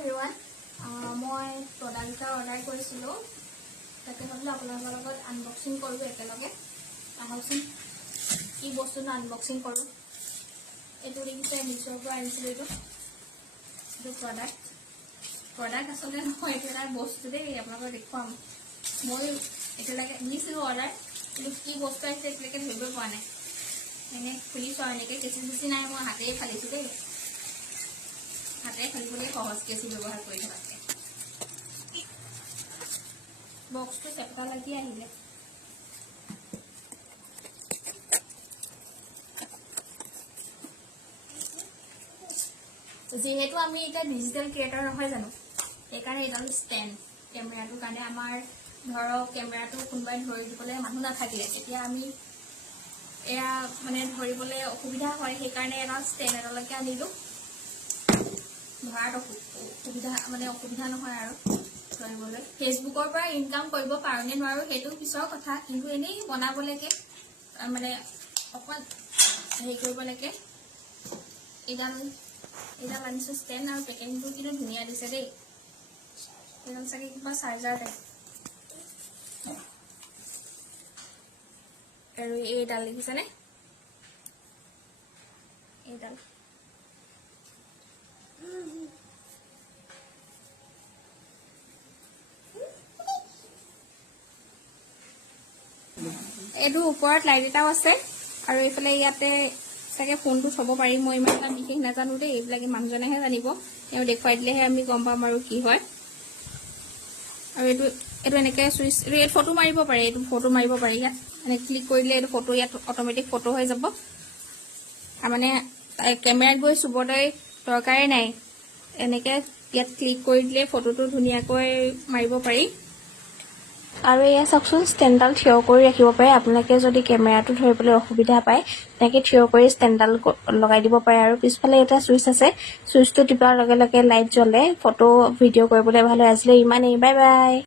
everyone. মই product এটা order কৰিছিলোঁ তাকে ভাবিলোঁ আপোনালোকৰ লগত আনবক্সিং কৰোঁ একেলগে আহকচোন কি বস্তুটো আনবক্সিং কৰোঁ এইটো দেখিছে মিছ'ৰ পৰা আনিছিলোঁ এইটো প্ৰডাক্ট আচলতে নহয় এইটো এটা বস্তু দেই আপোনালোকক দেখুৱাম মই এতিয়ালৈকে দিছিলোঁ অৰ্ডাৰ কিন্তু কি বস্তু আহিছে এতিয়ালৈকে ধৰিবই পৰা নাই এনে খুলিছোঁ আৰু এনেকৈ কেঁচি নাই মই হাতেই ফালিছোঁ দেই হাতে ফালিবলৈ সহজ কেঁচি ব্যৱহাৰ কৰি থকাতকৈ বক্সটো চেপটা লাগি আহিলে যেহেতু আমি এটা ডিজিটেল ক্ৰিয়েটৰ নহয় জানো সেইকাৰণে এইডাল ষ্টেণ্ড কেমেৰাটোৰ কাৰণে আমাৰ ধৰক কেমেৰাটো কোনোবাই ধৰি দিবলৈ মানুহ নাথাকিলে এতিয়া আমি এয়া মানে ধৰিবলৈ অসুবিধা হয় সেইকাৰণে এটা ষ্টেণ্ড এডালৈকে আনিলোঁ ধৰাত অসুবিধা নহয় আৰু ধৰিবলৈ ফেচবুকৰ পৰা ইনকাম কৰিব পাৰোঁ নে নোৱাৰোঁ সেইটো পিছৰ কথা কিন্তু এনেই বনাবলৈকে মানে অকণ হেৰি কৰিবলৈকে এইডাল আনিছোঁ ষ্টেণ্ড আৰু পেকেজিংটো কিন্তু ধুনীয়া দিছে দেই এইডাল চাগে কিবা চাৰ্জাৰ টাইপ আৰু এইডাল দেখিছেনে এইডাল এইটো ওপৰত লাইট এটাও আছে আৰু এইফালে ইয়াতে চাগে ফোনটো থ'ব পাৰি মই ইমান এটা বিশেষ নাজানো দেই এইবিলাকে মানুহজনেহে জানিব তেওঁ দেখুৱাই দিলেহে আমি গম পাম আৰু কি হয় আৰু এইটো এনেকৈ চুইচ ইয়াত ফটো মাৰিব পাৰি এইটো ফটো মাৰিব পাৰি ইয়াত মানে ক্লিক কৰিলে এইটো ফটো ইয়াত অট'মেটিক ফটো হৈ যাব মানে কেমেৰাত গৈ চুবলৈ দৰকাৰেই নাই এনেকৈ ইয়াত ক্লিক কৰি দিলে ফটোটো ধুনীয়াকৈ মাৰিব পাৰি আৰু এয়া চাওকচোন ষ্টেণ্ডডাল থিয় কৰি ৰাখিব পাৰে আপোনালোকে যদি কেমেৰাটো ধৰিবলৈ অসুবিধা পায় তেনেকৈ থিয় কৰি ষ্টেণ্ডডাল লগাই দিব পাৰে আৰু পিছফালে এটা চুইচ আছে চুইচটো টিপাৰ লগে লগে লাইট জ্বলে ফটো ভিডিঅ' কৰিবলৈ ভাল হয় আজিলৈ ইমানেই বাই বাই